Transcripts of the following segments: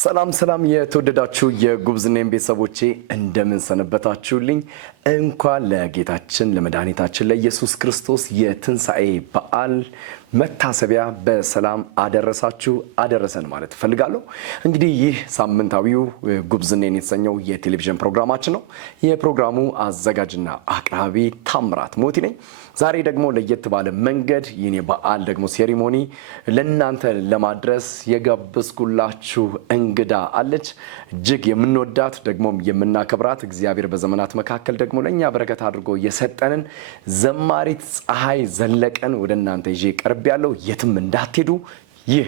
ሰላም የተወደዳችሁ የጉብዝኔም ቤተሰቦቼ እንደምን ሰነበታችሁልኝ? እንኳን ለጌታችን ለመድኃኒታችን ለኢየሱስ ክርስቶስ የትንሣኤ በዓል መታሰቢያ በሰላም አደረሳችሁ አደረሰን ማለት ፈልጋለሁ። እንግዲህ ይህ ሳምንታዊው ጉብዝኔን የተሰኘው የቴሌቪዥን ፕሮግራማችን ነው። የፕሮግራሙ አዘጋጅና አቅራቢ ታምራት ሞቲ ነኝ። ዛሬ ደግሞ ለየት ባለ መንገድ የኔ በዓል ደግሞ ሴሪሞኒ ለእናንተ ለማድረስ የጋበዝኩላችሁ እንግዳ አለች። እጅግ የምንወዳት ደግሞ የምናከብራት እግዚአብሔር በዘመናት መካከል ደግሞ ለእኛ በረከት አድርጎ የሰጠንን ዘማሪት ፀሐይ ዘለቀን ወደ እናንተ ይዤ ቀርብ ያለው የትም እንዳትሄዱ። ይህ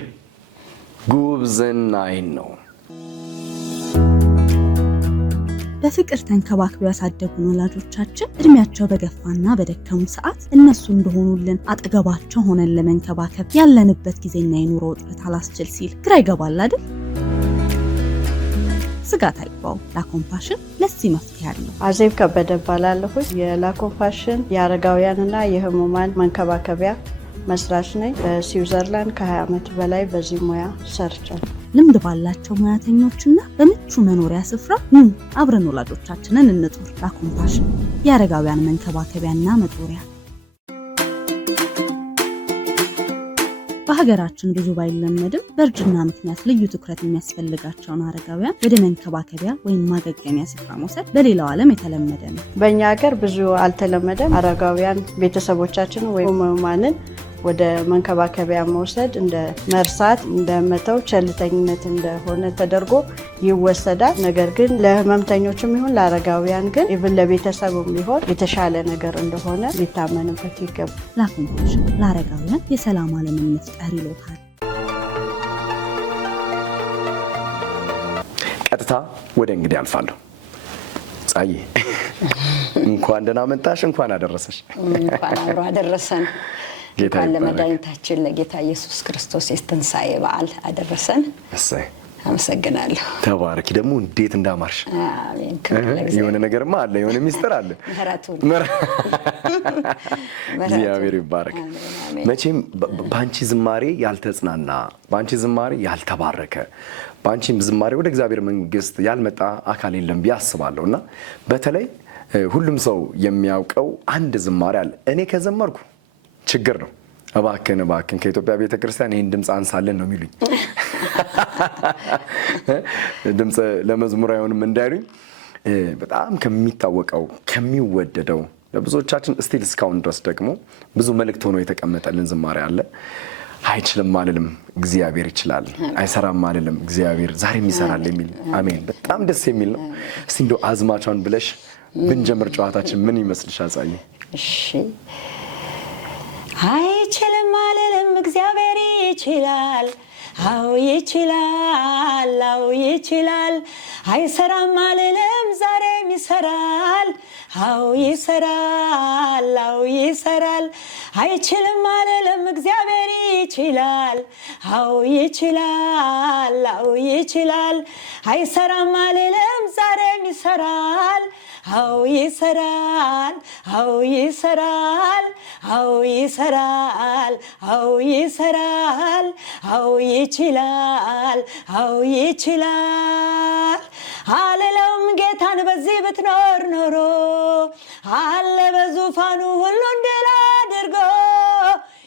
ጉብዝናዬን ነው። በፍቅር ተንከባክበው ያሳደጉን ወላጆቻችን እድሜያቸው በገፋና በደከሙ ሰዓት እነሱ እንደሆኑልን አጠገባቸው ሆነን ለመንከባከብ ያለንበት ጊዜና የኑሮ ውጥረት አላስችል ሲል ግራ ይገባል አይደል? ስጋት አይግባው፣ ላኮምፓሽን ለዚህ መፍትሄ አለው። አዜብ ከበደ እባላለሁ። የላኮምፓሽን የአረጋውያንና የህሙማን መንከባከቢያ መስራች ነኝ። በስዊዘርላንድ ከ20 ዓመት በላይ በዚህ ሙያ ሰርቻለሁ። ልምድ ባላቸው ሙያተኞችና በምቹ መኖሪያ ስፍራ አብረን ወላጆቻችንን እንጦር። ላኮምፓሽን የአረጋውያን መንከባከቢያና መጦሪያ። በሀገራችን ብዙ ባይለመድም በእርጅና ምክንያት ልዩ ትኩረት የሚያስፈልጋቸውን አረጋውያን ወደ መንከባከቢያ ወይም ማገገሚያ ስፍራ መውሰድ በሌላው ዓለም የተለመደ ነው። በእኛ ሀገር ብዙ አልተለመደም። አረጋውያን ቤተሰቦቻችን ወይም ህሙማንን ወደ መንከባከቢያ መውሰድ እንደ መርሳት፣ እንደ መተው፣ ቸልተኝነት እንደሆነ ተደርጎ ይወሰዳል። ነገር ግን ለህመምተኞችም ይሁን ለአረጋውያን ግን ኢቭን ለቤተሰቡም ቢሆን የተሻለ ነገር እንደሆነ ሊታመንበት ይገባል። ላኮምፓሽን ለአረጋውያን የሰላም ዓለምን መፍጠር ይሎታል። ቀጥታ ወደ እንግዲህ አልፋለሁ። ፀሐይ እንኳን ደህና መጣሽ፣ እንኳን አደረሰሽ። እንኳን አብሮ አደረሰን። እንኳን ለመድኃኒታችን ለጌታ ኢየሱስ ክርስቶስ የትንሣኤ በዓል አደረሰን። እሰይ አመሰግናለሁ። ተባረኪ። ደግሞ እንዴት እንዳማርሽ። አሜን። የሆነ ነገርማ አለ፣ የሆነ ሚስጥር አለ። እግዚአብሔር ይባረክ። መቼም በአንቺ ዝማሬ ያልተጽናና፣ በአንቺ ዝማሬ ያልተባረከ፣ በአንቺም ዝማሬ ወደ እግዚአብሔር መንግስት ያልመጣ አካል የለም ብዬ አስባለሁ። እና በተለይ ሁሉም ሰው የሚያውቀው አንድ ዝማሬ አለ። እኔ ከዘመርኩ ችግር ነው፣ እባክን ከኢትዮጵያ ቤተክርስቲያን ይህን ድምፅ አንሳለን ነው የሚሉኝ። ድምፅ ለመዝሙር አይሆንም እንዳይሉኝ በጣም ከሚታወቀው ከሚወደደው ለብዙዎቻችን እስቲል እስካሁን ድረስ ደግሞ ብዙ መልእክት ሆኖ የተቀመጠልን ዝማሬ አለ። አይችልም አልልም፣ እግዚአብሔር ይችላል። አይሰራም አልልም፣ እግዚአብሔር ዛሬም ይሰራል የሚል አሜን። በጣም ደስ የሚል ነው። እስቲ እንደው አዝማቿን ብለሽ ብንጀምር ጨዋታችን ምን ይመስልሻል ፀሐይ? እሺ። አይችልም አልልም፣ እግዚአብሔር ይችላል። አዎ ይችላል፣ አዎ ይችላል። አይሰራም አልልም፣ ዛሬም ይሰራል። አዎ ይሰራል፣ አዎ ይሰራል። አይችልም አልልም፣ እግዚአብሔር ይችላል። አዎ ይችላል፣ አዎ ይችላል። አይሰራም አልልም፣ ዛሬም ይሰራል። አዎ ይሰራል፣ አዎ ይሰራል። አዎ ይሰራል፣ አዎ ይሰራል። አዎ ይችላል፣ አዎ ይችላል። አልለውም ጌታን በዚህ ብትኖር ኖሮ አለ በዙፋኑ ሁሉን ድል አድርጎ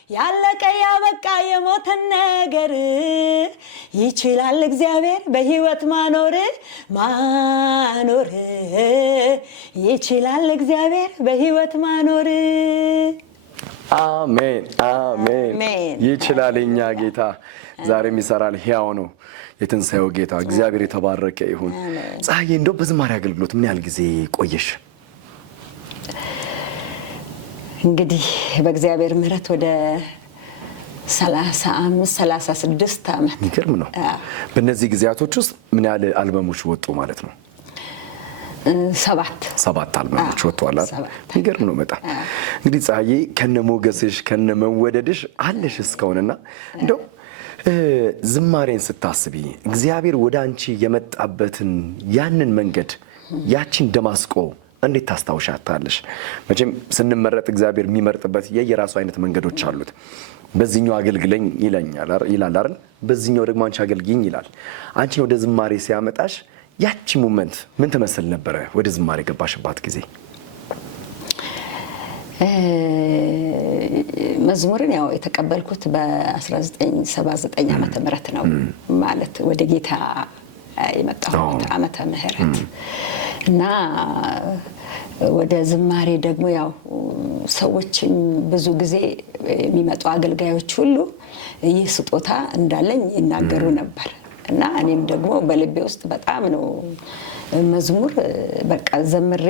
ያለቀ ያበቃ የሞተን ነገር ይችላል እግዚአብሔር በህይወት ማኖር ይችላል እግዚአብሔር በህይወት ማኖር። አሜን አሜን። ይችላል የኛ ጌታ ዛሬም ይሰራል፣ ሕያው ነው የትንሣኤው ጌታ። እግዚአብሔር የተባረከ ይሁን። ፀሐይ እንደው በዝማሬ አገልግሎት ምን ያህል ጊዜ ቆየሽ? እንግዲህ በእግዚአብሔር ምሕረት ወደ 36 ዓመት። ይገርም ነው። በእነዚህ ጊዜያቶች ውስጥ ምን ያህል አልበሞች ወጡ ማለት ነው? 7 አልበሞች ወጥተዋል። ይገርም ነው በጣም። እንግዲህ ፀሐይ ከነሞገስሽ ከነመወደድሽ አለሽ እስካሁንና እንደው ዝማሬን ስታስቢ እግዚአብሔር ወደ አንቺ የመጣበትን ያንን መንገድ ያቺን ደማስቆ እንዴት ታስታውሻታለሽ? መቼም ስንመረጥ እግዚአብሔር የሚመርጥበት የየራሱ አይነት መንገዶች አሉት። በዚህኛው አገልግለኝ ይላል አይደል? በዚህኛው ደግሞ አንቺ አገልግኝ ይላል። አንቺን ወደ ዝማሬ ሲያመጣሽ ያቺ ሞመንት ምን ትመስል ነበረ? ወደ ዝማሬ ገባሽባት ጊዜ? መዝሙርን ያው የተቀበልኩት በ1979 ዓመተ ምህረት ነው። ማለት ወደ ጌታ የመጣሁት ዓመተ ምህረት እና ወደ ዝማሬ ደግሞ ያው ሰዎች ብዙ ጊዜ የሚመጡ አገልጋዮች ሁሉ ይህ ስጦታ እንዳለኝ ይናገሩ ነበር እና እኔም ደግሞ በልቤ ውስጥ በጣም ነው መዝሙር በቃ ዘምሬ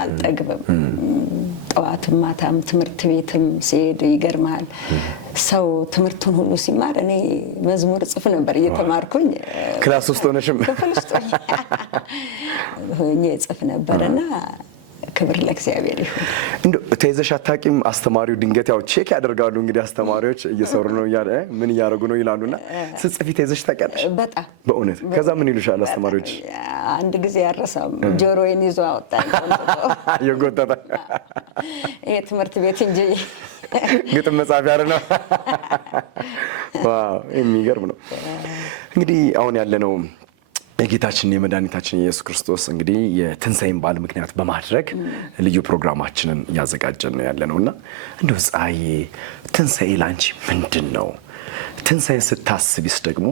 አልጠግብም። ጠዋትም ማታም ትምህርት ቤትም ሲሄድ ይገርማል ሰው ትምህርቱን ሁሉ ሲማር እኔ መዝሙር ጽፍ ነበር እየተማርኩኝ ክላስ ውስጥ ሆነሽም ክፍል ውስጥ ሆኜ ጽፍ ነበርና ክብር ለእግዚአብሔር ይሁን። እንዴ ተይዘሽ አታውቂም? አስተማሪው ድንገት ያው ቼክ ያደርጋሉ እንግዲህ አስተማሪዎች እየሰሩ ነው ምን እያደረጉ ነው ይላሉና ስትጽፊ ተይዘሽ ታውቂያለሽ? በጣም በእውነት። ከዛ ምን ይሉሻል አስተማሪዎች? አንድ ጊዜ ያረሳም ጆሮዬን ይዞ አወጣኝ የጎተታ ይሄ ትምህርት ቤት እንጂ ግጥም መጻፍ ያረና ዋው የሚገርም ነው። እንግዲህ አሁን ያለነው የጌታችን የመድኃኒታችን ኢየሱስ ክርስቶስ እንግዲህ የትንሣኤን በዓል ምክንያት በማድረግ ልዩ ፕሮግራማችንን እያዘጋጀን ነው ያለነውና እንደው ፀሐዬ ትንሣኤ ላንቺ ምንድን ነው? ትንሣኤ ስታስቢስ ደግሞ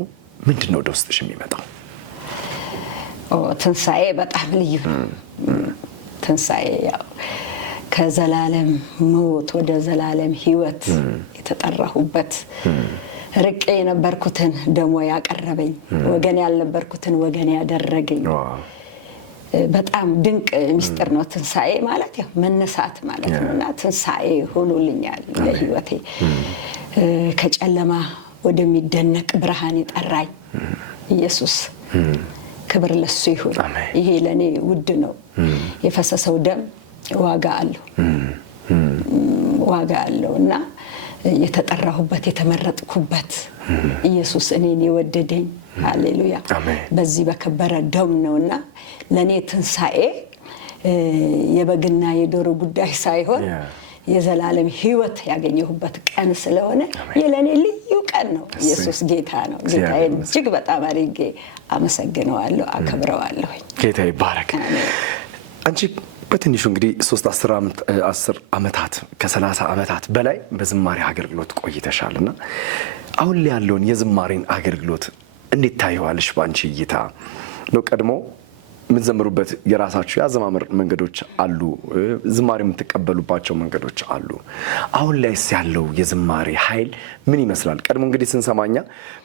ምንድን ነው ወደ ውስጥሽ የሚመጣው? ትንሣኤ በጣም ልዩ ነው። ትንሣኤ ያው ከዘላለም ሞት ወደ ዘላለም ሕይወት የተጠራሁበት ርቄ የነበርኩትን ደሞ ያቀረበኝ ወገን ያልነበርኩትን ወገን ያደረገኝ በጣም ድንቅ ምስጢር ነው። ትንሣኤ ማለት ያው መነሳት ማለት ነውና ትንሣኤ ሆኖልኛል ለሕይወቴ። ከጨለማ ወደሚደነቅ ብርሃን የጠራኝ ኢየሱስ ክብር ለሱ ይሁን። ይሄ ለኔ ውድ ነው። የፈሰሰው ደም ዋጋ አለውና የተጠራሁበት የተመረጥኩበት ኢየሱስ እኔን የወደደኝ ሃሌሉያ በዚህ በከበረ ደም ነውና ለኔ ትንሣኤ የበግና የዶሮ ጉዳይ ሳይሆን የዘላለም ሕይወት ያገኘሁበት ቀን ስለሆነ የለኔ ልዩ ቀን ነው። ኢየሱስ ጌታ ነው። ጌታዬን እጅግ በጣም አድርጌ አመሰግነዋለሁ፣ አከብረዋለሁ። ጌታ ይባረክ። አንቺ በትንሹ እንግዲህ 10 ዓመታት ከ30 ዓመታት በላይ በዝማሬ አገልግሎት ቆይተሻልና አሁን ላይ ያለውን የዝማሬን አገልግሎት እንዴት ታየዋለሽ? ባንቺ እይታ ነው ቀድሞ የምትዘምሩበት የራሳችሁ የአዘማመር መንገዶች አሉ፣ ዝማሬ የምትቀበሉባቸው መንገዶች አሉ። አሁን ላይስ ያለው የዝማሬ ኃይል ምን ይመስላል? ቀድሞ እንግዲህ ስንሰማኛ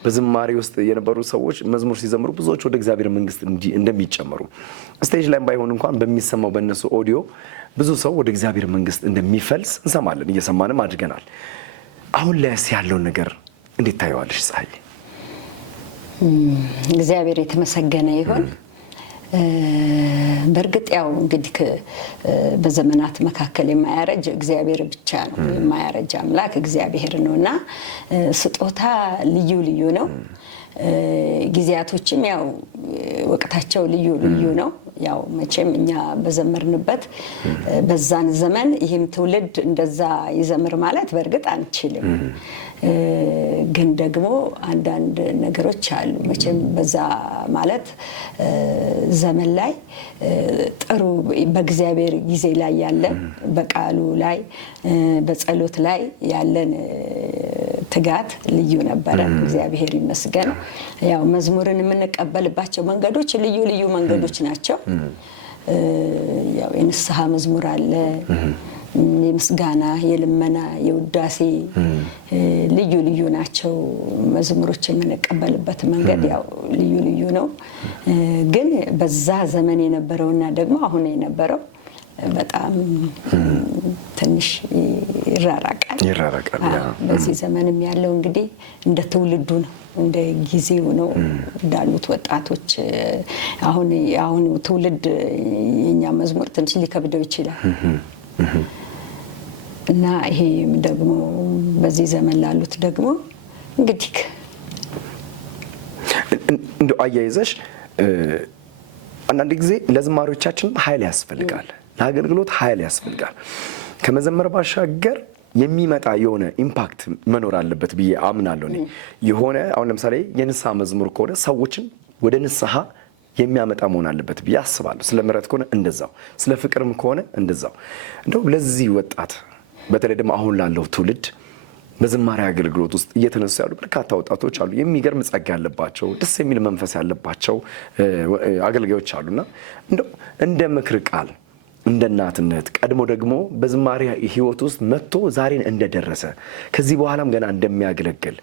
በዝማሬ ውስጥ የነበሩ ሰዎች መዝሙር ሲዘምሩ ብዙዎች ወደ እግዚአብሔር መንግስት እንደሚጨመሩ ስቴጅ ላይ ባይሆን እንኳን በሚሰማው በእነሱ ኦዲዮ ብዙ ሰው ወደ እግዚአብሔር መንግስት እንደሚፈልስ እንሰማለን፣ እየሰማንም አድርገናል። አሁን ላይስ ያለውን ነገር እንዴት ታየዋለሽ ፀሐይ? እግዚአብሔር የተመሰገነ ይሁን። በእርግጥ ያው እንግዲህ በዘመናት መካከል የማያረጅ እግዚአብሔር ብቻ ነው። የማያረጅ አምላክ እግዚአብሔር ነውና ስጦታ ልዩ ነው። ጊዜያቶችም ያው ወቅታቸው ልዩ ነው። ያው መቼም እኛ በዘመርንበት በዛን ዘመን ይህም ትውልድ እንደዛ ይዘምር ማለት በእርግጥ አንችልም። ግን ደግሞ አንዳንድ ነገሮች አሉ። መቼም በዛ ማለት ዘመን ላይ ጥሩ በእግዚአብሔር ጊዜ ላይ ያለን በቃሉ ላይ በጸሎት ላይ ያለን ትጋት ልዩ ነበረ። እግዚአብሔር ይመስገን። ያው መዝሙርን የምንቀበልባቸው መንገዶች ልዩ መንገዶች ናቸው። ያው የንስሐ መዝሙር አለ፣ የምስጋና፣ የልመና፣ የውዳሴ ልዩ ናቸው። መዝሙሮች የምንቀበልበት መንገድ ያው ልዩ ነው። ግን በዛ ዘመን የነበረውና ደግሞ አሁን የነበረው በጣም ትንሽ ይራራቃል። በዚህ ዘመንም ያለው እንግዲህ እንደ ትውልዱ ነው፣ እንደ ጊዜው ነው። እንዳሉት ወጣቶች አሁን ትውልድ የኛ መዝሙር ትንሽ ሊከብደው ይችላል እና ይሄ ደግሞ በዚህ ዘመን ላሉት ደግሞ እንግዲህ እንደ አያይዘሽ አንዳንድ ጊዜ ለዝማሪዎቻችን ኃይል ያስፈልጋል፣ ለአገልግሎት ኃይል ያስፈልጋል። ከመዘመር ባሻገር የሚመጣ የሆነ ኢምፓክት መኖር አለበት ብዬ አምናለሁ። የሆነ አሁን ለምሳሌ የንስሐ መዝሙር ከሆነ ሰዎችን ወደ ንስሐ የሚያመጣ መሆን አለበት ብዬ አስባለሁ። ስለ ምሕረት ከሆነ እንደዛው፣ ስለ ፍቅርም ከሆነ እንደዛው። እንደው ለዚህ ወጣት በተለይ ደግሞ አሁን ላለው ትውልድ በዝማሬ አገልግሎት ውስጥ እየተነሱ ያሉ በርካታ ወጣቶች አሉ። የሚገርም ጸጋ ያለባቸው፣ ደስ የሚል መንፈስ ያለባቸው አገልጋዮች አሉና እንደው እንደ ምክር ቃል እንደ እናትነት ቀድሞ ደግሞ በዝማሬ ሕይወት ውስጥ መጥቶ ዛሬን እንደደረሰ ከዚህ በኋላም ገና እንደሚያገለግል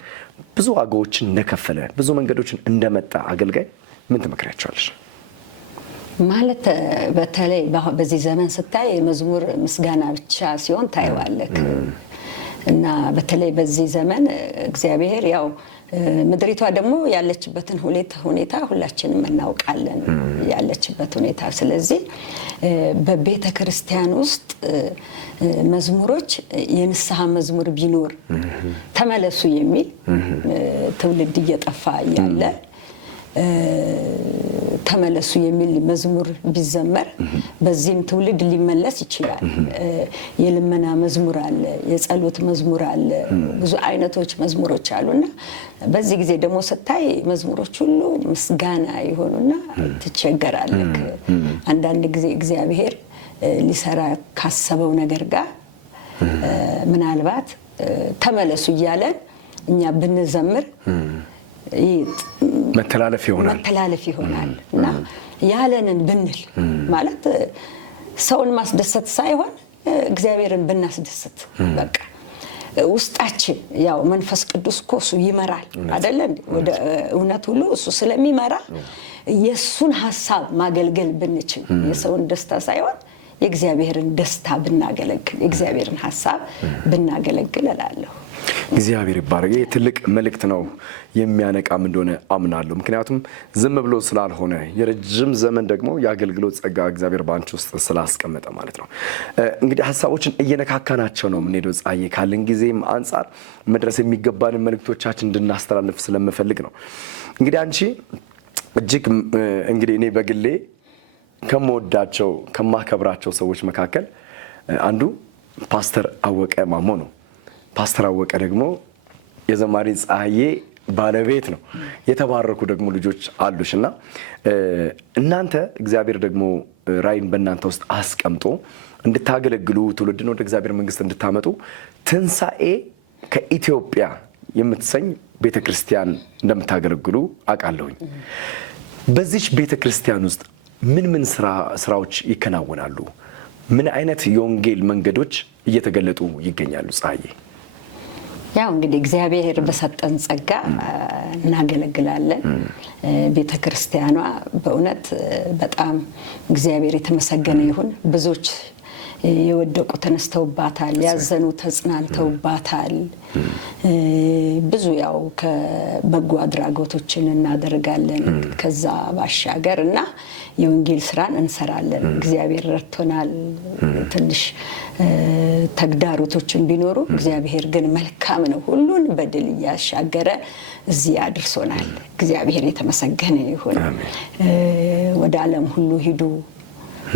ብዙ ዋጋዎችን እንደከፈለ ብዙ መንገዶችን እንደመጣ አገልጋይ ምን ትመክሪያቸዋለሽ? ማለት በተለይ በዚህ ዘመን ስታይ መዝሙር ምስጋና ብቻ ሲሆን ታይዋለህ እና በተለይ በዚህ ዘመን እግዚአብሔር ያው ምድሪቷ ደግሞ ያለችበትን ሁኔታ ሁላችንም እናውቃለን፣ ያለችበት ሁኔታ። ስለዚህ በቤተ ክርስቲያን ውስጥ መዝሙሮች የንስሐ መዝሙር ቢኖር ተመለሱ የሚል ትውልድ እየጠፋ እያለ ተመለሱ የሚል መዝሙር ቢዘመር በዚህም ትውልድ ሊመለስ ይችላል። የልመና መዝሙር አለ፣ የጸሎት መዝሙር አለ፣ ብዙ አይነቶች መዝሙሮች አሉና በዚህ ጊዜ ደግሞ ስታይ መዝሙሮች ሁሉ ምስጋና ይሆኑና ትቸገራለህ። አንዳንድ ጊዜ እግዚአብሔር ሊሰራ ካሰበው ነገር ጋር ምናልባት ተመለሱ እያለን እኛ ብንዘምር መተላለፍ ይሆናል እና ያለንን ብንል ማለት ሰውን ማስደሰት ሳይሆን እግዚአብሔርን ብናስደስት በቃ ውስጣችን ያው መንፈስ ቅዱስ እኮ እሱ ይመራል አይደለ? ወደ እውነት ሁሉ እሱ ስለሚመራ የእሱን ሀሳብ ማገልገል ብንችል የሰውን ደስታ ሳይሆን የእግዚአብሔርን ደስታ ብናገለግል የእግዚአብሔርን ሀሳብ ብናገለግል እላለሁ። እግዚአብሔር ይባረክ። ይህ ትልቅ መልእክት ነው፣ የሚያነቃም እንደሆነ አምናለሁ። ምክንያቱም ዝም ብሎ ስላልሆነ የረጅም ዘመን ደግሞ የአገልግሎት ጸጋ እግዚአብሔር ባንቺ ውስጥ ስላስቀመጠ ማለት ነው። እንግዲህ ሀሳቦችን እየነካካናቸው ነው የምንሄደው። ፀሐዬ ካለን ጊዜም አንጻር መድረስ የሚገባንን መልእክቶቻችን እንድናስተላልፍ ስለምፈልግ ነው። እንግዲህ አንቺ እጅግ እንግዲህ እኔ በግሌ ከምወዳቸው ከማከብራቸው ሰዎች መካከል አንዱ ፓስተር አወቀ ማሞ ነው። ፓስተር አወቀ ደግሞ የዘማሪ ፀሐዬ ባለቤት ነው። የተባረኩ ደግሞ ልጆች አሉሽ እና እናንተ እግዚአብሔር ደግሞ ራዕይን በእናንተ ውስጥ አስቀምጦ እንድታገለግሉ ትውልድን ወደ እግዚአብሔር መንግስት እንድታመጡ ትንሣኤ ከኢትዮጵያ የምትሰኝ ቤተክርስቲያን እንደምታገለግሉ አውቃለሁኝ። በዚች ቤተክርስቲያን ውስጥ ምን ስራዎች ይከናወናሉ? ምን አይነት የወንጌል መንገዶች እየተገለጡ ይገኛሉ? ፀሐዬ ያው እንግዲህ እግዚአብሔር በሰጠን ጸጋ እናገለግላለን። ቤተ ክርስቲያኗ በእውነት በጣም እግዚአብሔር የተመሰገነ ይሁን። ብዙዎች የወደቁ ተነስተውባታል፣ ያዘኑ ተጽናንተውባታል። ብዙ ያው ከበጎ አድራጎቶችን እናደርጋለን ከዛ ባሻገር እና የወንጌል ስራን እንሰራለን። እግዚአብሔር ረድቶናል። ትንሽ ተግዳሮቶችን ቢኖሩ እግዚአብሔር ግን መልካም ነው። ሁሉን በድል እያሻገረ እዚህ አድርሶናል። እግዚአብሔር የተመሰገነ ይሁን። ወደ ዓለም ሁሉ ሂዱ፣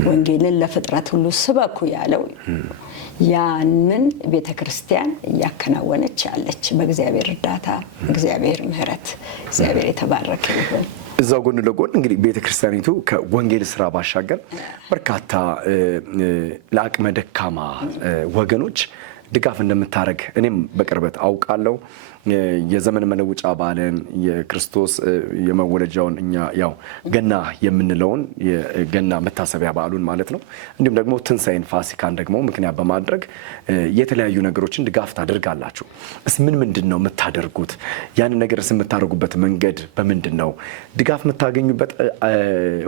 ወንጌልን ለፍጥረት ሁሉ ስበኩ ያለው ያንን ቤተክርስቲያን እያከናወነች ያለች በእግዚአብሔር እርዳታ፣ እግዚአብሔር ምሕረት፣ እግዚአብሔር የተባረከ ይሁን። እዛው ጎን ለጎን እንግዲህ ቤተክርስቲያኒቱ ከወንጌል ስራ ባሻገር በርካታ ለአቅመ ደካማ ወገኖች ድጋፍ እንደምታደርግ እኔም በቅርበት አውቃለሁ። የዘመን መለወጫ በዓልን የክርስቶስ የመወለጃውን እኛ ያው ገና የምንለውን የገና መታሰቢያ በዓሉን ማለት ነው። እንዲሁም ደግሞ ትንሣኤን ፋሲካን ደግሞ ምክንያት በማድረግ የተለያዩ ነገሮችን ድጋፍ ታደርጋላችሁ። ምንድን ነው የምታደርጉት? ያንን ነገርስ የምታደርጉበት መንገድ በምንድን ነው? ድጋፍ የምታገኙበት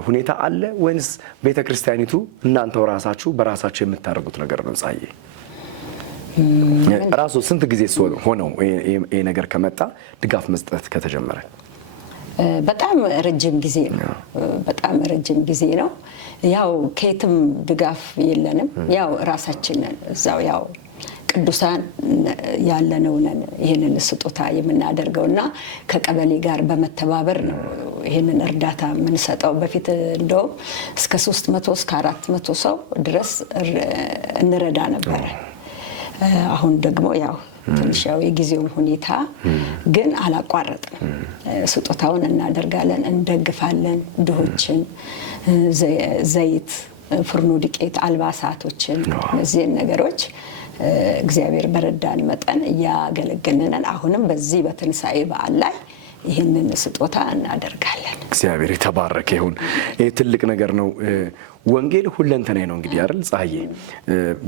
ሁኔታ አለ ወይንስ ቤተክርስቲያኒቱ እናንተው ራሳችሁ በራሳችሁ የምታደርጉት ነገር ነው? ፀሐዬ ራሱ ስንት ጊዜ ሆነው ይሄ ነገር ከመጣ ድጋፍ መስጠት ከተጀመረ? በጣም ረጅም ጊዜ ነው። በጣም ረጅም ጊዜ ነው። ያው ከየትም ድጋፍ የለንም። ያው ራሳችንን እዛው ያው ቅዱሳን ያለነው ነን ይሄንን ስጦታ የምናደርገውና ከቀበሌ ጋር በመተባበር ነው ይሄንን እርዳታ የምንሰጠው። በፊት እንደውም እስከ 300 እስከ 400 ሰው ድረስ እንረዳ ነበረ። አሁን ደግሞ ያው ትንሽ ያው የጊዜው ሁኔታ ግን አላቋረጥንም። ስጦታውን እናደርጋለን፣ እንደግፋለን። ድሆችን፣ ዘይት፣ ፍርኖ ዱቄት፣ አልባሳቶችን እነዚህን ነገሮች እግዚአብሔር በረዳን መጠን እያገለገልነን አሁንም በዚህ በትንሣኤ በዓል ላይ ይህንን ስጦታ እናደርጋለን። እግዚአብሔር የተባረከ ይሁን። ይሄ ትልቅ ነገር ነው። ወንጌል ሁለንተናይ ነው እንግዲህ አይደል ፀሐዬ?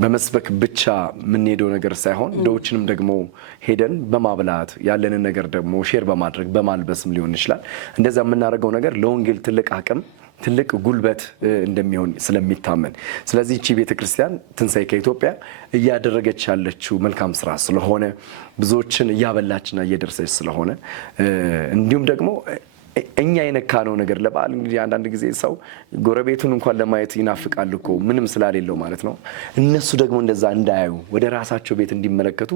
በመስበክ ብቻ የምንሄደው ነገር ሳይሆን ድሆችንም ደግሞ ሄደን በማብላት ያለንን ነገር ደግሞ ሼር በማድረግ በማልበስም ሊሆን ይችላል። እንደዛ የምናደርገው ነገር ለወንጌል ትልቅ አቅም ትልቅ ጉልበት እንደሚሆን ስለሚታመን፣ ስለዚህ እቺ ቤተክርስቲያን ትንሣኤ ከኢትዮጵያ እያደረገች ያለችው መልካም ስራ ስለሆነ ብዙዎችን እያበላችና እየደረሰች ስለሆነ እንዲሁም ደግሞ እኛ የነካነው ነገር ለበዓል እንግዲህ አንዳንድ ጊዜ ሰው ጎረቤቱን እንኳን ለማየት ይናፍቃል እኮ ምንም ስላሌለው ማለት ነው። እነሱ ደግሞ እንደዛ እንዳያዩ ወደ ራሳቸው ቤት እንዲመለከቱ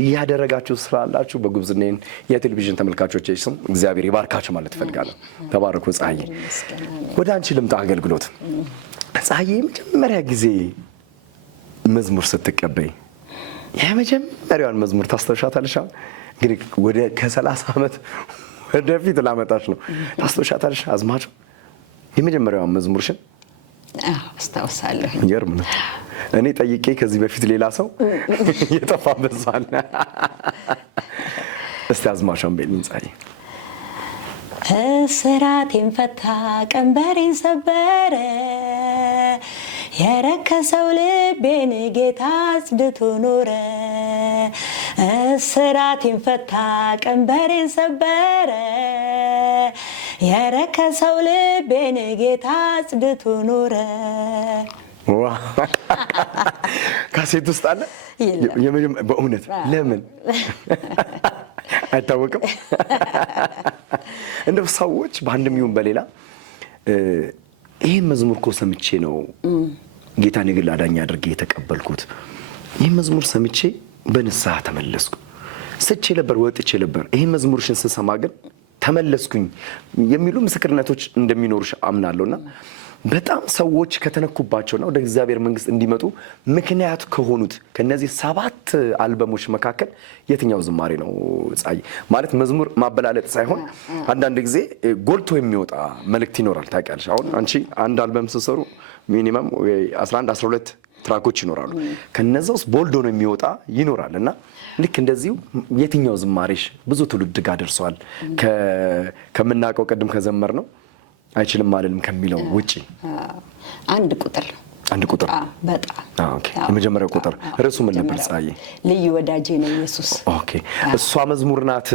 እያደረጋችሁ ስላላችሁ በጉብዝናዬን የቴሌቪዥን ተመልካቾች ስም እግዚአብሔር ይባርካችሁ ማለት እፈልጋለሁ። ተባረኩ። ፀሐዬ ወደ አንቺ ልምጣ። አገልግሎት ፀሐዬ የመጀመሪያ ጊዜ መዝሙር ስትቀበይ የመጀመሪያውን መዝሙር ታስታውሻታለሽ? እንግዲህ ወደ ከ30 ዓመት ወደፊት ላመጣሽ ነው። ታስታውሻታለሽ? አዝማቹ የመጀመሪያውን መዝሙርሽን? አስታውሳለሁ። ይገርም ነው። እኔ ጠይቄ ከዚህ በፊት ሌላ ሰው የጠፋበት ሰው አለ። እስቲ አዝማቿን በይልኝ ፀሐዬ። እስራቴን ፈታ፣ ቀንበሬን ሰበረ፣ የረከሰው ልቤን ጌታ አጽድቶ ኖረ። እስራቴን ፈታ፣ ቀንበሬን ሰበረ፣ የረከሰው ልቤን ጌታ አጽድቶ ኖረ። ካሴት ውስጥ አለ? በእውነት ለምን አይታወቅም? እንደው ሰዎች በአንድም ይሁን በሌላ ይህን መዝሙር እኮ ሰምቼ ነው ጌታን የግል አዳኝ አድርጌ የተቀበልኩት፣ ይህን መዝሙር ሰምቼ በንስሐ ተመለስኩ፣ ስቼ ነበር፣ ወጥቼ ነበር፣ ይህን መዝሙርሽን ስሰማ ግን ተመለስኩኝ የሚሉ ምስክርነቶች እንደሚኖሩሽ አምናለሁና በጣም ሰዎች ከተነኩባቸውና ወደ እግዚአብሔር መንግስት እንዲመጡ ምክንያት ከሆኑት ከነዚህ 7 አልበሞች መካከል የትኛው ዝማሬ ነው ፀሐዬ? ማለት መዝሙር ማበላለጥ ሳይሆን አንዳንድ ጊዜ ጎልቶ የሚወጣ መልእክት ይኖራል። ታውቂያለሽ፣ አሁን አንቺ አንድ አልበም ስትሰሩ ሚኒመም 11 12 ትራኮች ይኖራሉ። ከነዛ ውስጥ ቦልዶ ነው የሚወጣ ይኖራል። እና ልክ እንደዚሁ የትኛው ዝማሬሽ ብዙ ትውልድ ጋር ደርሷል? ከምናውቀው ቅድም ከዘመር ነው አይችልም አልልም ከሚለው ውጪ አንድ ቁጥር በጣም ኦኬ። የመጀመሪያው ቁጥር ርዕሱ ምን ነበር ፀሐዬ? ልዩ ወዳጄ ነው ኢየሱስ። ኦኬ። እሷ መዝሙር ናት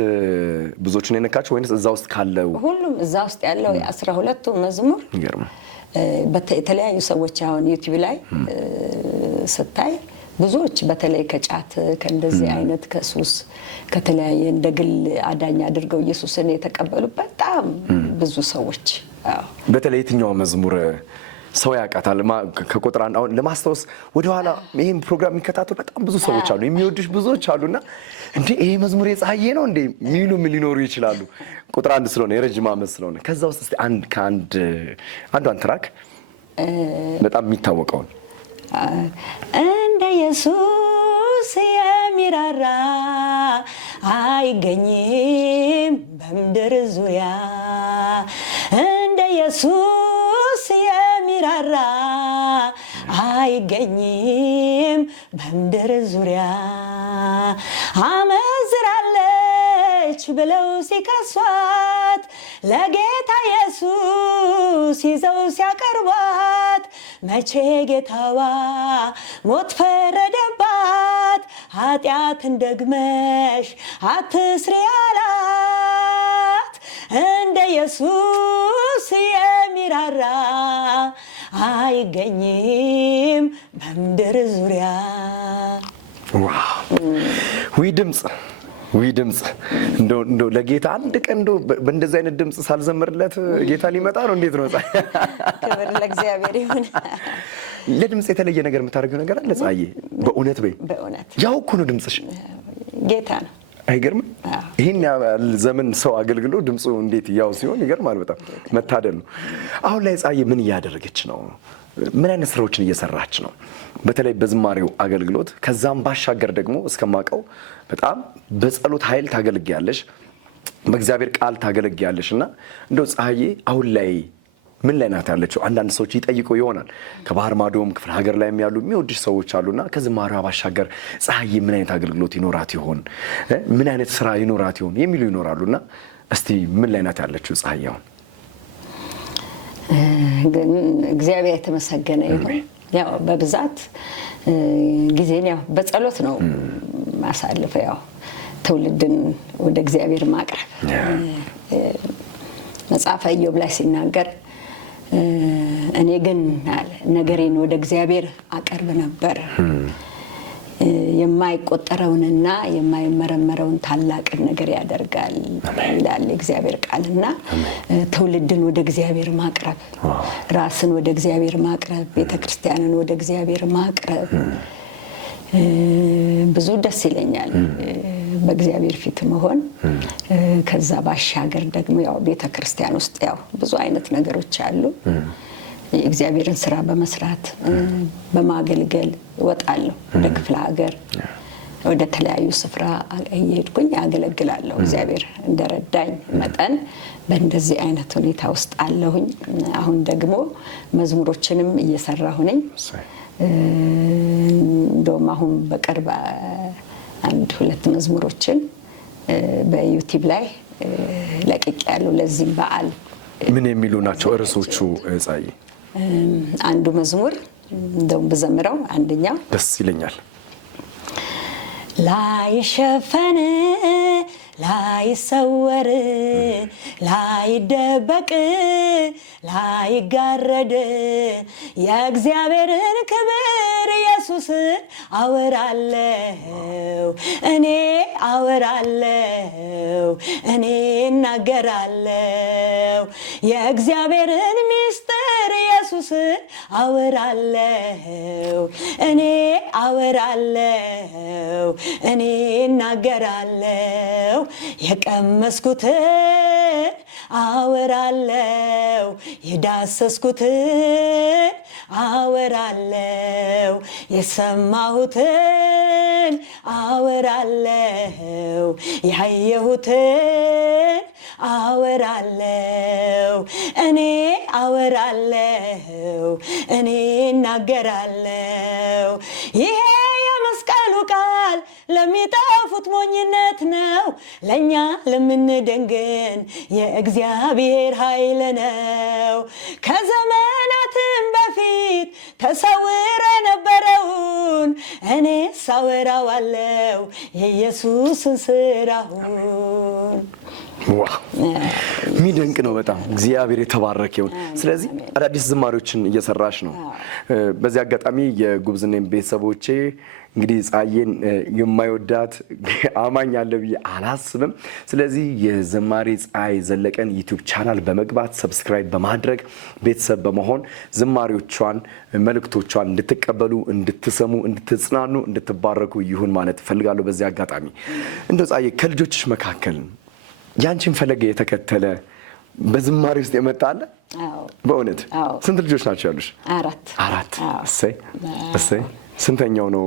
ብዙዎችን የነካቸው ወይንስ እዛ ውስጥ ካለው? ሁሉም እዛ ውስጥ ያለው የ12ቱ መዝሙር ይገርም። የተለያዩ ሰዎች አሁን ዩቲዩብ ላይ ስታይ ብዙዎች በተለይ ከጫት ከእንደዚህ አይነት ከሱስ ከተለያየ እንደ ግል አዳኝ አድርገው ኢየሱስን የተቀበሉ በጣም ብዙ ሰዎች። በተለይ የትኛው መዝሙር ሰው ያውቃታል? ከቁጥር አንድ አሁን ለማስታወስ ወደኋላ ይሄን ፕሮግራም የሚከታተሉ በጣም ብዙ ሰዎች አሉ፣ የሚወዱሽ ብዙዎች አሉና እንዴ ይሄ መዝሙር የፀሐዬ ነው እንዴ ሚሉ ምን ሊኖሩ ይችላሉ። ቁጥር አንድ ስለሆነ የረጅም ዓመት ስለሆነ ከዛ ውስጥ እስቲ አንዷን ትራክ በጣም የሚታወቀውን እንደ ኢየሱስ የሚራራ አይገኝም በምድር ዙሪያ፣ እንደ ኢየሱስ የሚራራ አይገኝም በምድር ዙሪያ። አመዝራለች ብለው ሲከሷት ለጌታ ኢየሱስ ይዘው ሲያቀርቧት መቼ ጌታዋ ሞት ፈረደባት፣ ኃጢአትን ደግመሽ አትስሪ አላት። እንደ ኢየሱስ የሚራራ አይገኝም በምድር ዙሪያ። ዊ ድምፅ እንደው ለጌታ አንድ ቀን እንደው በእንደዚህ አይነት ድምፅ ሳልዘምርለት ጌታ ሊመጣ ነው። እንዴት ነው ፀሐዬ? ክብር ለእግዚአብሔር ይሁን። ለድምፅ የተለየ ነገር የምታደርገው ነገር አለ ፀሐዬ? በእውነት በይ። በእውነት ያው እኮ ነው ድምፅሽ፣ ጌታ ነው። አይገርም? ይሄን ያህል ዘመን ሰው አገልግሎ ድምፁ እንዴት ያው ሲሆን ይገርማል። በጣም መታደል ነው። አሁን ላይ ፀሐዬ ምን እያደረገች ነው? ምን አይነት ስራዎችን እየሰራች ነው? በተለይ በዝማሬው አገልግሎት ከዛም ባሻገር ደግሞ እስከማውቀው በጣም በጸሎት ኃይል ታገለግያለሽ፣ በእግዚአብሔር ቃል ታገለግያለሽ እና እንደው ፀሐዬ አሁን ላይ ምን ላይ ናት ያለችው? አንዳንድ ሰዎች ይጠይቁ ይሆናል ከባህር ማዶም ክፍለ ሀገር ላይም ያሉ የሚወድሽ ሰዎች አሉና ከዝማሬዋ ባሻገር ፀሐዬ ምን አይነት አገልግሎት ይኖራት ይሆን? ምን አይነት ስራ ይኖራት ይሆን የሚሉ ይኖራሉና እስቲ ምን ላይ ናት ያለችው ፀሐዬ አሁን? ግን እግዚአብሔር የተመሰገነ ይሁን። ያው በብዛት ጊዜን ያው በጸሎት ነው ማሳልፈው። ያው ትውልድን ወደ እግዚአብሔር ማቅረብ መጽሐፈ ኢዮብ ላይ ሲናገር እኔ ግን አለ ነገሬን ወደ እግዚአብሔር አቀርብ ነበር፣ የማይቆጠረውንና የማይመረመረውን ታላቅ ነገር ያደርጋል ይላል እግዚአብሔር ቃልና ትውልድን ወደ እግዚአብሔር ማቅረብ፣ ራስን ወደ እግዚአብሔር ማቅረብ፣ ቤተክርስቲያንን ወደ እግዚአብሔር ማቅረብ ብዙ ደስ ይለኛል በእግዚአብሔር ፊት መሆን። ከዛ ባሻገር ደግሞ ያው ቤተክርስቲያን ውስጥ ያው ብዙ አይነት ነገሮች አሉ። የእግዚአብሔርን ስራ በመስራት በማገልገል እወጣለሁ። ወደ ክፍለ ሀገር ወደ ተለያዩ ስፍራ እየሄድኩኝ አገለግላለሁ። እግዚአብሔር እንደረዳኝ መጠን በእንደዚህ አይነት ሁኔታ ውስጥ አለሁኝ። አሁን ደግሞ መዝሙሮችንም እየሰራሁ ነኝ። እንደውም አሁን በቅርብ 1-2 መዝሙሮችን በዩቲዩብ ላይ ለቅቄያለሁ። ለዚህ በዓል ምን የሚሉ ናቸው ርዕሶቹ ፀሐዬ? አንዱ መዝሙር እንደውም በዘምረው አንደኛው ደስ ይለኛል። ላይሸፈን ላይሰወር ላይደበቅ ላይጋረድ የእግዚአብሔርን ክብር ኢየሱስን አወራለሁ እኔ አወራለሁ እኔ እናገራለሁ የእግዚአብሔርን ምስጢር ኢየሱስን አወራለሁ እኔ አወራለሁ እኔ እናገራለሁ የቀመስኩትን አወራለሁ የዳሰስኩትን አወራለሁ የሰማሁትን አወራለሁ ያየሁትን አወራለሁ እኔ አወራለሁ እኔ እናገራለሁ። ይሄ የመስቀሉ ቃል ለሚጠፉት ሞኝነት ነው፣ ለኛ ለምንድን የእግዚአብሔር ኃይል ነው። ከዘመናትም በፊት ተሰውሮ የነበረውን እኔ ሳወራዋለሁ የኢየሱስን ስራውን። ዋው የሚደንቅ ነው በጣም እግዚአብሔር የተባረከ ይሁን። ስለዚህ አዳዲስ ዝማሬዎችን እየሰራሽ ነው። በዚህ አጋጣሚ የጉብዝኔም ቤተሰቦቼ እንግዲህ ፀሐዬን የማይወዳት አማኝ አለ ብዬ አላስብም። ስለዚህ የዘማሪ ፀሐይ ዘለቀን ዩቲዩብ ቻናል በመግባት ሰብስክራይብ በማድረግ ቤተሰብ በመሆን ዝማሬዎቿን መልእክቶቿን እንድትቀበሉ፣ እንድትሰሙ፣ እንድትጽናኑ፣ እንድትባረኩ ይሁን ማለት እፈልጋለሁ። በዚህ አጋጣሚ እንደው ፀሐዬ ከልጆችሽ መካከል ያንቺን ፈለገ የተከተለ በዝማሬ ውስጥ የመጣ አለ? በእውነት ስንት ልጆች ናቸው ያሉሽ? 4። እሰይ እሰይ። ስንተኛው ነው?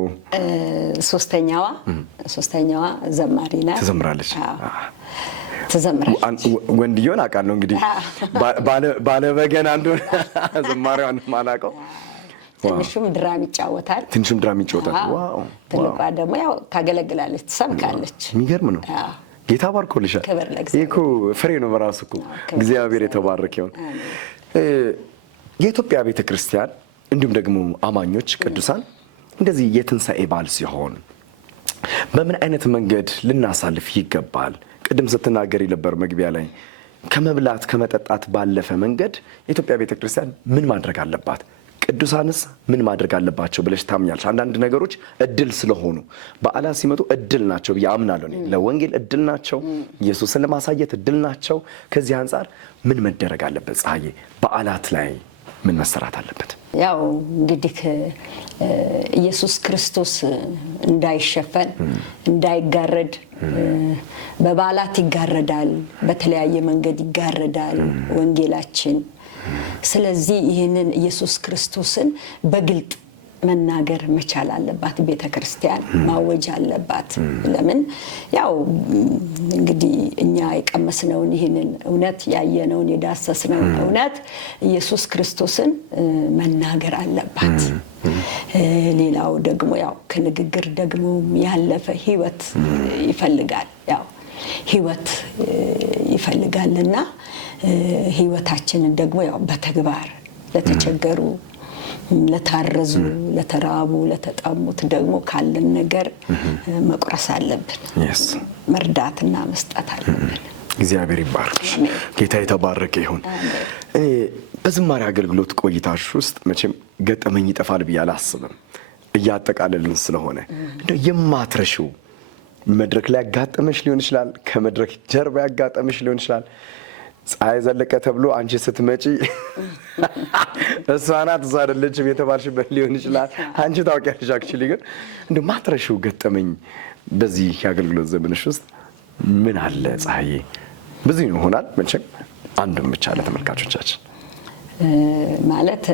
ሶስተኛዋ ዘማሪ ናት። ትዘምራለች። ወንድየውን አውቃለሁ እንግዲህ ባለበገና እንደሆነ ዝማሬዋን ማላውቀው። ትንሹም ድራም ይጫወታል። ዋው። ትልቋ ደግሞ ያው ታገለግላለች፣ ትሰብካለች። የሚገርም ነው። ጌታ ባርኮልሻል። ይሄ እኮ ፍሬ ነው በራሱ እኮ። እግዚአብሔር የተባረከ ይሁን። የኢትዮጵያ ቤተክርስቲያን እንዲሁም ደግሞ አማኞች ቅዱሳን እንደዚህ የትንሣኤ በዓል ሲሆን በምን አይነት መንገድ ልናሳልፍ ይገባል? ቅድም ስትናገር ነበር መግቢያ ላይ ከመብላት ከመጠጣት ባለፈ መንገድ የኢትዮጵያ ቤተክርስቲያን ምን ማድረግ አለባት? ቅዱሳንስ ምን ማድረግ አለባቸው ብለሽ ታምኛለሽ? አንዳንድ ነገሮች እድል ስለሆኑ በዓላት ሲመጡ እድል ናቸው ብዬ አምናለሁ። ለወንጌል እድል ናቸው፣ ኢየሱስን ለማሳየት እድል ናቸው። ከዚህ አንጻር ምን መደረግ አለበት ፀሐዬ በዓላት ላይ ምን መሰራት አለበት? ያው እንግዲህ ኢየሱስ ክርስቶስ እንዳይሸፈን እንዳይጋረድ በበዓላት ይጋረዳል፣ በተለያየ መንገድ ይጋረዳል ወንጌላችን። ስለዚህ ይህንን ኢየሱስ ክርስቶስን በግልጥ መናገር መቻል አለባት ቤተክርስቲያን፣ ማወጅ አለባት። ለምን ያው እንግዲህ እኛ የቀመስነውን ይህንን እውነት ያየነውን የዳሰስነውን እውነት ኢየሱስ ክርስቶስን መናገር አለባት። ሌላው ደግሞ ያው ከንግግር ደግሞ ያለፈ ህይወት ይፈልጋል። ያው ህይወት ይፈልጋልና ህይወታችንን ደግሞ ያው በተግባር ለተቸገሩ፣ ለታረዙ፣ ለተራቡ፣ ለተጠሙት ደግሞ ካለን ነገር መቁረስ አለብን። መርዳትና መስጠት አለብን። እግዚአብሔር ይባርክሽ። ጌታ የተባረከ ይሁን። በዝማሬ አገልግሎት ቆይታሽ ውስጥ መቼም ገጠመኝ ይጠፋል ብዬ አላስብም። እያጠቃለልን ስለሆነ እንደው የማትረሺው መድረክ ላይ ያጋጠመሽ ሊሆን ይችላል፣ ከመድረክ ጀርባ ያጋጠመሽ ሊሆን ይችላል። ፀሐይ ዘለቀ ተብሎ አንቺ ስትመጪ እሷ ናት እሷ አይደለችም የተባልሽበት ሊሆን ይችላል። አንቺ ታውቂያለሽ። አክቹሊ ግን እንደው ማትረሺው ገጠመኝ በዚህ የአገልግሎት ዘመንሽ ውስጥ ምን አለ ፀሐዬ? ብዙ ይሆናል መቼም፣ አንዱን ብቻ ለተመልካቾቻችን ማለት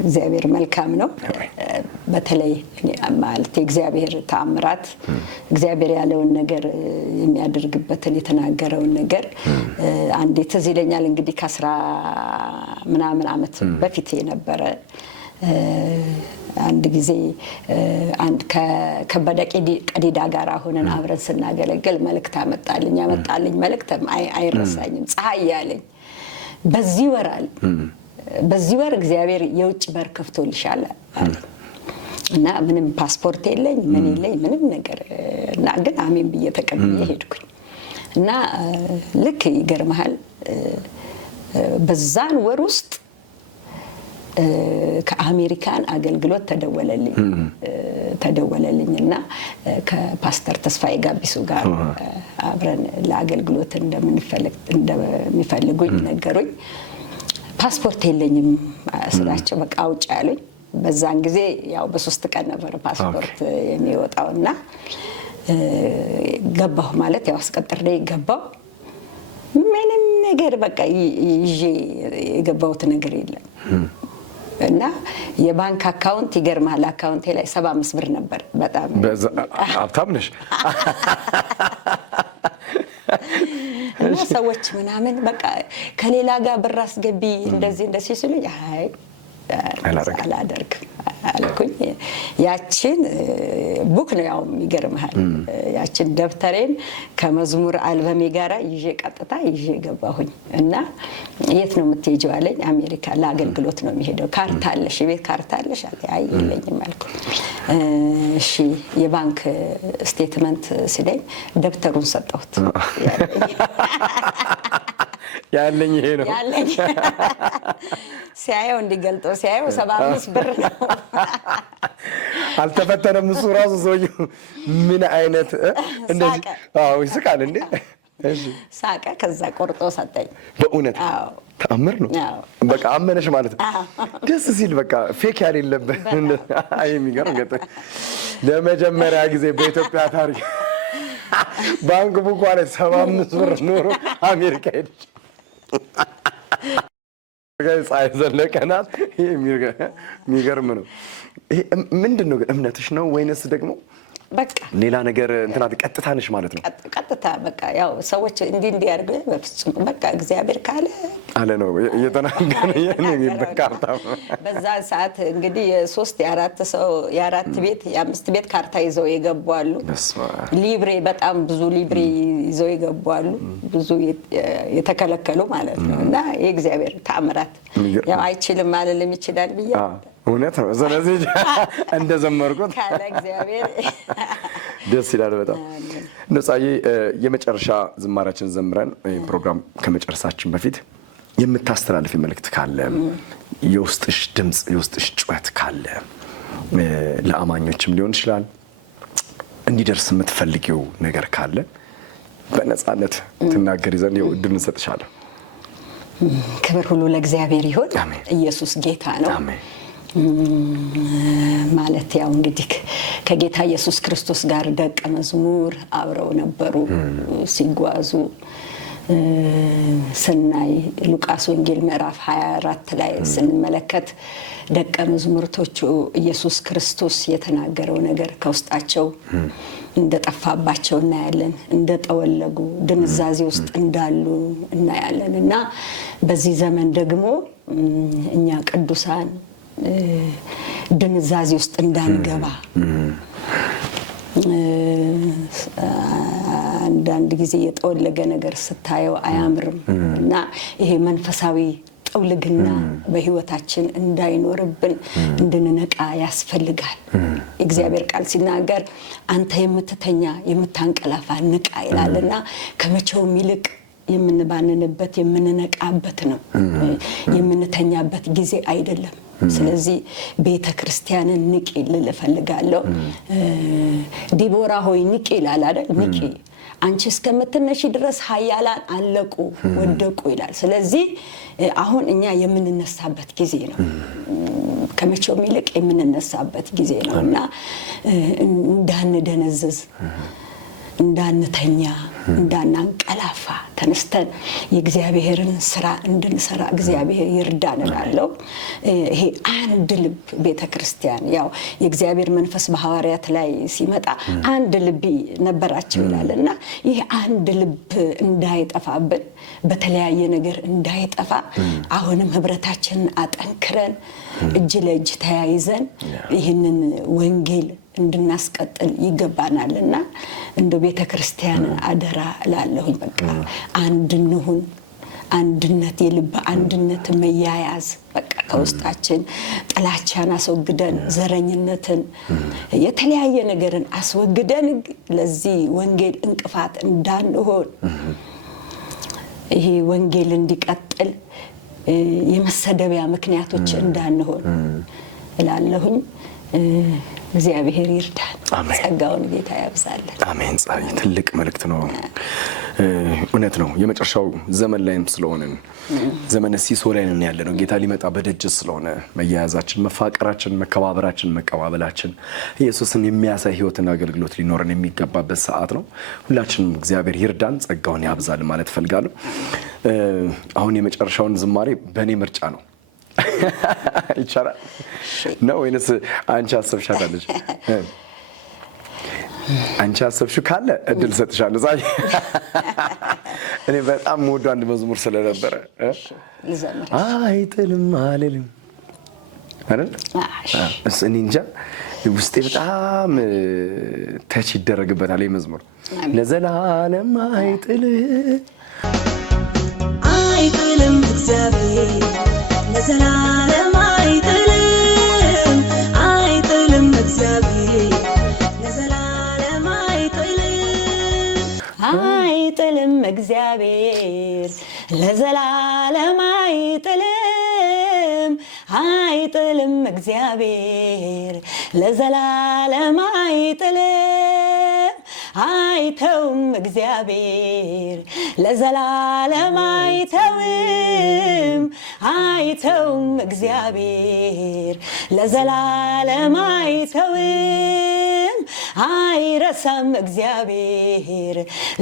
እግዚአብሔር መልካም ነው። በተለይ ማለት የእግዚአብሔር ተአምራት እግዚአብሔር ያለውን ነገር የሚያደርግበትን የተናገረውን ነገር አንዴ ትዝ ይለኛል። እንግዲህ ከ10 ምናምን ዓመት በፊት የነበረ አንድ ጊዜ አንድ ከበደ ቀዲዳ ጋር ሆነን አብረን ስናገለግል መልእክት አመጣልኝ። ያመጣልኝ መልእክት አይረሳኝም። ፀሐይ ያለኝ በዚህ ወር እግዚአብሔር የውጭ በር ከፍቶልሻል አለ እና ምንም ፓስፖርት የለኝ ምን የለኝ ምንም ነገር እና ግን አሜን ብዬ ተቀብዬ ሄድኩኝ እና ልክ ይገርምሃል በዛን ወር ውስጥ ከአሜሪካን አገልግሎት ተደወለልኝና ከፓስተር ተስፋዬ ጋቢሶ ጋር አብረን ለአገልግሎት እንደሚፈልጉኝ ነገሩኝ። ፓስፖርት የለኝም ስላቸው በቃ አውጭ ያሉኝ። በዛን ጊዜ ያው በ3 ቀን ነበር ፓስፖርት የሚወጣውና ገባሁ ማለት ያው አስቀጥሬ ገባሁ። ምንም ነገር በቃ ይዤ የገባሁት ነገር የለም እና የባንክ አካውንት ይገርማል አካውንቴ ላይ 75 ብር ነበር። በጣም ሀብታም ነሽ። እና ሰዎች ምናምን በቃ ከሌላ ጋር ብር አስገቢ እንደዚህ ሲሉኝ አይ አላደርግም አልኩኝ። ያችን ቡክ ነው ያው ይገርምሃል ያችን ደብተሬን ከመዝሙር አልበሜ ጋራ ይዤ ቀጥታ ይዤ ገባሁኝ እና የት ነው የምትሄጂው አለኝ። አሜሪካ ለአገልግሎት ነው የሚሄደው። ካርታ አለሽ የቤት ካርታ አለሽ አለ። አይ የለኝም አልኩኝ። እሺ የባንክ ስቴትመንት ሲለኝ ደብተሩን ሰጠሁት። ያለኝ ይሄ ነው ያለኝ ሲያየው እንዲገልጠው ሲያየው 75 ብር ነው። አልተፈተነም እሱ ራሱ ሰውዬው ምን አይነት እንደዚህ ይስቃል እንዴ? እሺ ሳቀ። ከዛ ቆርጦ ሰጠኝ። በእውነት ተአምር ነው። በቃ አመነሽ ማለት ነው። ደስ ሲል በቃ ፌክ ያሌለበት አይ የሚገርም ገጠ ለመጀመሪያ ጊዜ በኢትዮጵያ ታሪክ ባንክ ቡክ ላይ 75 ብር ኖሮ አሜሪካ ሄደች። ፀሐይ ዘለቀ ናት። የሚገርም ነው። ምንድን ነው ግን እምነትሽ ነው ወይንስ ደግሞ በቃ ሌላ ነገር እንትናት ቀጥታ ነሽ ማለት ነው? ቀጥታ በቃ ያው ሰዎች እንዲህ ያርገ በፍጹም በቃ እግዚአብሔር ካለ አለ ነው እየተናገረ በካርታ በዛ ሰዓት እንግዲህ የ3 የ4 ሰው የ4 ቤት የ5 ቤት ካርታ ይዘው የገቡ አሉ። ሊብሬ በጣም ብዙ ሊብሬ ይዘው የገቡ አሉ። ብዙ የተከለከሉ ማለት ነው። እና የእግዚአብሔር ተአምራት ያው አይችልም አለልም ይችላል ብዬ እውነት ነው። ስለዚህ እንደዘመርኩት ካለ እግዚአብሔር ደስ ይላል በጣም። ነፃዬ የመጨረሻ ዝማሬያችን ዘምረን ፕሮግራም ከመጨረሳችን በፊት የምታስተላልፊ መልእክት ካለ የውስጥሽ ድምጽ የውስጥሽ ጩኸት ካለ ለአማኞችም ሊሆን ይችላል እንዲደርስ የምትፈልጊው ነገር ካለ በነፃነት ትናገሪ ዘንድ እድል እንሰጥሻለን። ክብር ሁሉ ለእግዚአብሔር ይሁን። ኢየሱስ ጌታ ነው። አሜን። ማለት ያው እንግዲህ ከጌታ ኢየሱስ ክርስቶስ ጋር ደቀ መዝሙር አብረው ነበሩ ሲጓዙ ስናይ ሉቃስ ወንጌል ምዕራፍ 24 ላይ ስንመለከት ደቀ መዝሙርቶቹ ኢየሱስ ክርስቶስ የተናገረው ነገር ከውስጣቸው እንደጠፋባቸው እናያለን። እንደጠወለጉ ድንዛዜ ውስጥ እንዳሉ እናያለን። እና በዚህ ዘመን ደግሞ እኛ ቅዱሳን ድንዛዜ ውስጥ እንዳንገባ አንዳንድ ጊዜ የጠወለገ ነገር ስታየው አያምርም። እና ይሄ መንፈሳዊ ጠውልግና በህይወታችን እንዳይኖርብን እንድንነቃ ያስፈልጋል። እግዚአብሔር ቃል ሲናገር አንተ የምትተኛ የምታንቀላፋ ንቃ ይላልና ከመቼውም ይልቅ የምንባንንበት የምንነቃበት ነው። የምንተኛበት ጊዜ አይደለም። ስለዚህ ቤተክርስቲያንን ንቂ ልል እፈልጋለሁ። ዲቦራ ሆይ ንቂ ይላል አይደል? ንቂ አንቺ እስከምትነሺ ድረስ ኃያላን አለቁ ወደቁ ይላል። ስለዚህ አሁን እኛ የምንነሳበት ጊዜ ነው። ከመቼውም ይልቅ የምንነሳበት ጊዜ ነውና እንዳንደነዝዝ እንዳንተኛ እንዳናንቀላፋ ተነስተን የእግዚአብሔርን ስራ እንድንሰራ እግዚአብሔር ይርዳን እላለሁ። ይሄ አንድ ልብ ቤተክርስቲያን ያው የእግዚአብሔር መንፈስ በሐዋርያት ላይ ሲመጣ አንድ ልብ ነበራቸው ይላልና ይሄ አንድ ልብ እንዳይጠፋብን በተለያየ ነገር እንዳይጠፋ አሁንም ህብረታችንን አጠንክረን እጅ ለእጅ ተያይዘን ይህንን ወንጌል እንድናስቀጥል ይገባናልና እንደ ቤተክርስቲያን አደራ ላለሁኝ በቃ አንድ እንሁን። አንድነት የልብ አንድነት መያያዝ በቃ ከውስጣችን ጥላቻን አስወግደን ዘረኝነትን የተለያየ ነገርን አስወግደን ለዚህ ወንጌል እንቅፋት እንዳንሆን ይሄ ወንጌል እንዲቀጥል የመሰደቢያ ምክንያቶች እንዳንሆን እላለሁኝ። እግዚአብሔር ይርዳን። ጸጋውን ጌታ ያብዛልን። አሜን። ጻይ ትልቅ መልእክት ነው። እውነት ነው። የመጨረሻው ዘመን ላይም ስለሆነን ዘመነ ሲሶ ላይ ነን ያለነው። ጌታ ሊመጣ በደጅ ስለሆነ መያያዛችን፣ መፋቀራችን፣ መከባበራችን፣ መቀባበላችን ኢየሱስን የሚያሳይ ህይወትና አገልግሎት ሊኖረን የሚገባበት ሰዓት ነው። ሁላችንም እግዚአብሔር ይርዳን፣ ጸጋውን ያብዛል ማለት ፈልጋለሁ። አሁን የመጨረሻውን ዝማሬ በእኔ ምርጫ ነው። ይቻላል ነው ወይንስ አንቺ አሰብሻታለሽ? አንቺ አሰብሽው ካለ እድል ሰጥሻለሁ። ዛሬ እኔ በጣም ወዶ አንድ መዝሙር ስለነበረ አይጥልም አልልም አይደል? እኔ እንጃ ውስጤ በጣም ተች ይደረግበታል። መዝሙር ለዘላለም አይጥልም አይጥልም እግዚአብሔር ለዘላለም አይጥልም አይጥልም እግዚአብሔር ለዘላለም አይጥልም አይጥልም እግዚአብሔር ለዘላለም አይጥልም አይጥልም እግዚአብሔር ለዘላለም አይጥልም አይተውም እግዚአብሔር ለዘላለም አይተውም አይተውም እግዚአብሔር ለዘላለም አይተውም አይረሳም እግዚአብሔር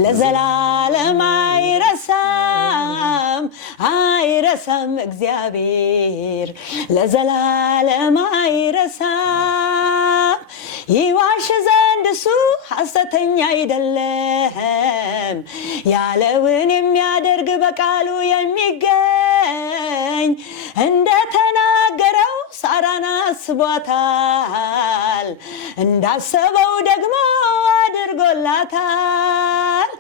ለዘላለም አይረሳም አይረሳም እግዚአብሔር ለዘላለም አይረሳም ይዋሽ ዘንድ እሱ ሐሰተኛ አይደለም ያለውን የሚያደርግ በቃሉ የሚገኝ እንደተናገረው ሳራን አስቧታል እንዳሰበው ደግሞ አድርጎላታል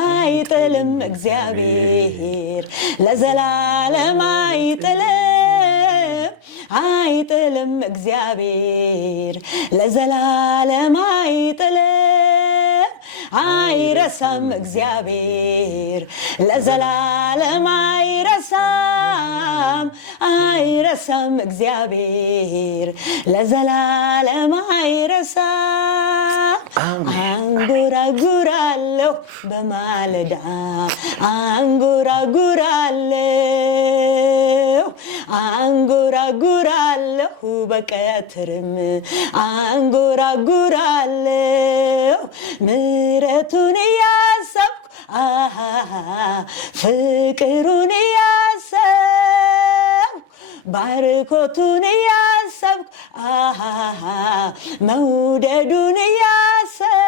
አይጥልም እግዚአብሔር ለዘላለም አይጥልም አይጥልም እግዚአብሔር ለዘላለም አይጥልም አይረሳም እግዚአብሔር ለዘላለም አይረሳም አይረሳም እግዚአብሔር ለዘላለም አይረሳም አንጎራጉራለሁ በማለዳ አንጎራጉራለሁ በቀትርም አንጎራጉራለሁ ምሕረቱን ያሰብኩ ፍቅሩን ያሰብኩ ባርኮቱን ያሰብኩ መውደዱን ያሰብኩ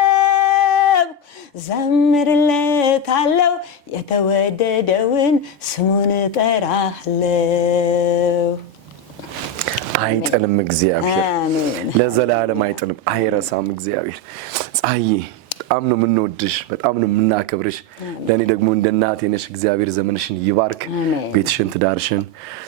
ዘምርለታለሁ የተወደደውን ስሙን እጠራለሁ አይጥልም እግዚአብሔር ለዘላለም አይጥልም አይረሳም እግዚአብሔር ፀሐዬ በጣም ነው የምንወድሽ በጣም ነው የምናከብርሽ ለኔ ደግሞ እንደ እናቴ ነሽ እግዚአብሔር ዘመንሽን ይባርክ ቤትሽን ትዳርሽን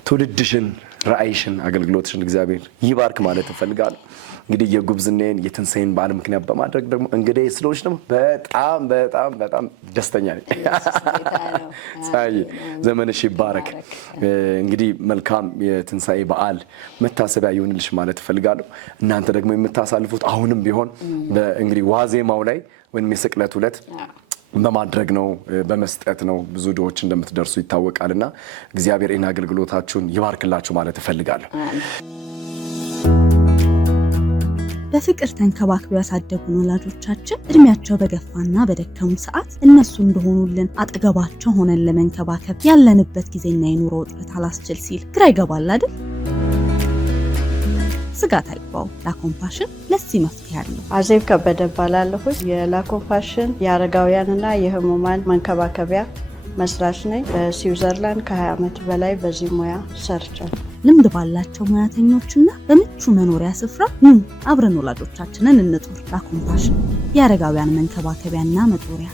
ትውልድሽን ራእይሽን አገልግሎትሽን እግዚአብሔር ይባርክ ማለት እፈልጋለሁ እንግዲህ የጉብዝናዬን የትንሳኤን በዓል ምክንያት በማድረግ ደግሞ እንግዲህ ስለሆነሽ ደግሞ በጣም ደስተኛ ነኝ ፀሐዬ ዘመንሽ ይባረክ እንግዲህ መልካም የትንሳኤ በዓል መታሰቢያ ይሁንልሽ ማለት እፈልጋለሁ እናንተ ደግሞ የምታሳልፉት አሁንም ቢሆን እንግዲህ ዋዜማው ላይ ወይም የስቅለት ዕለት በማድረግ ነው በመስጠት ነው ብዙ ዶዎች እንደምትደርሱ ይታወቃልና እግዚአብሔር ይህን አገልግሎታችሁን ይባርክላችሁ ማለት እፈልጋለሁ በፍቅር ተንከባክበው ያሳደጉን ወላጆቻችን እድሜያቸው በገፋና በደከሙ ሰዓት እነሱ እንደሆኑልን አጠገባቸው ሆነን ለመንከባከብ ያለንበት ጊዜና የኑሮ ውጥረት አላስችል ሲል ግራ ይገባል አይደል ስጋት አይግባው ላኮምፓሽን ለዚህ መፍትሄ አለው አዜብ ከበደ እባላለሁ የላኮምፓሽን የአረጋውያንና የህሙማን መንከባከቢያ መስራች ነኝ በስዊዘርላንድ ከ20 ዓመት በላይ በዚህ ሙያ ሰርቻለሁ ልምድ ባላቸው ሙያተኞችና በምቹ መኖሪያ ስፍራ አብረን ወላጆቻችንን እንጦር ላኮምፓሽን የአረጋውያን መንከባከቢያና መጦሪያ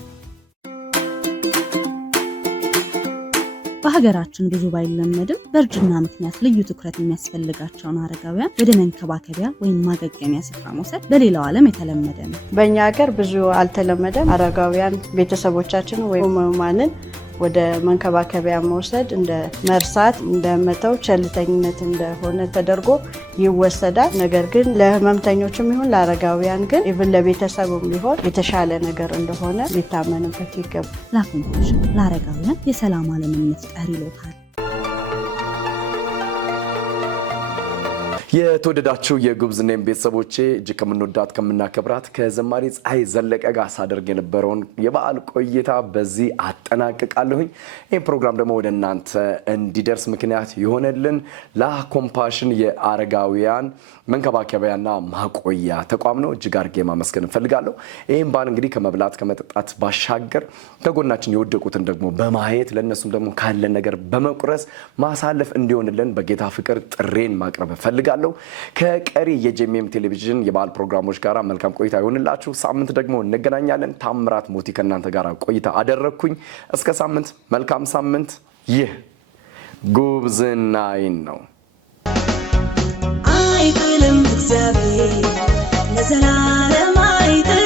በሀገራችን ብዙ ባይለመድም በእርጅና ምክንያት ልዩ ትኩረት የሚያስፈልጋቸውን አረጋውያን ወደ መንከባከቢያ ወይም ማገገሚያ ስፍራ መውሰድ በሌላው ዓለም የተለመደ ነው በእኛ ሀገር ብዙ አልተለመደም አረጋውያን ቤተሰቦቻችን ወይም ህሙማንን ወደ መንከባከቢያ መውሰድ እንደ መርሳት እንደመተው ቸልተኝነት እንደሆነ ተደርጎ ይወሰዳል ነገር ግን ለህመምተኞችም ይሁን ለአረጋውያን ግን ኢቭን ለቤተሰቡም ቢሆን የተሻለ ነገር እንደሆነ ሊታመንበት ይገባል ላኮምፓሽን ለአረጋውያን የሰላም ዓለምን መፍጠር ይሎታል የተወደዳችሁ የጉብዝናዬን ቤተሰቦቼ እጅግ ከምንወዳት ከምናከብራት ከዘማሪ ፀሐይ ዘለቀ ጋር ሳደርግ የነበረውን የበዓል ቆይታ በዚህ አጠናቅቃለሁኝ ይህ ፕሮግራም ደግሞ ወደ እናንተ እንዲደርስ ምክንያት የሆነልን ላኮምፓሽን የአረጋውያን መንከባከቢያና ማቆያ ተቋም ነው እጅግ አድርጌ ማመስገን እፈልጋለሁ ይህም በዓል እንግዲህ ከመብላት ከመጠጣት ባሻገር ከጎናችን የወደቁትን ደግሞ በማየት ለእነሱም ደግሞ ካለን ነገር በመቁረስ ማሳለፍ እንዲሆንልን በጌታ ፍቅር ጥሬን ማቅረብ እፈልጋለሁ ከቀሪ የጄኤምኤም ቴሌቪዥን የበዓል ፕሮግራሞች ጋር መልካም ቆይታ ይሁንላችሁ ሳምንት ደግሞ እንገናኛለን ታምራት ሞቲ ከእናንተ ጋር ቆይታ አደረኩኝ እስከ ሳምንት መልካም ሳምንት ይህ ጉብዝናዬን ነው አይጥልም እግዚአብሔር ለዘላለም አይጥልም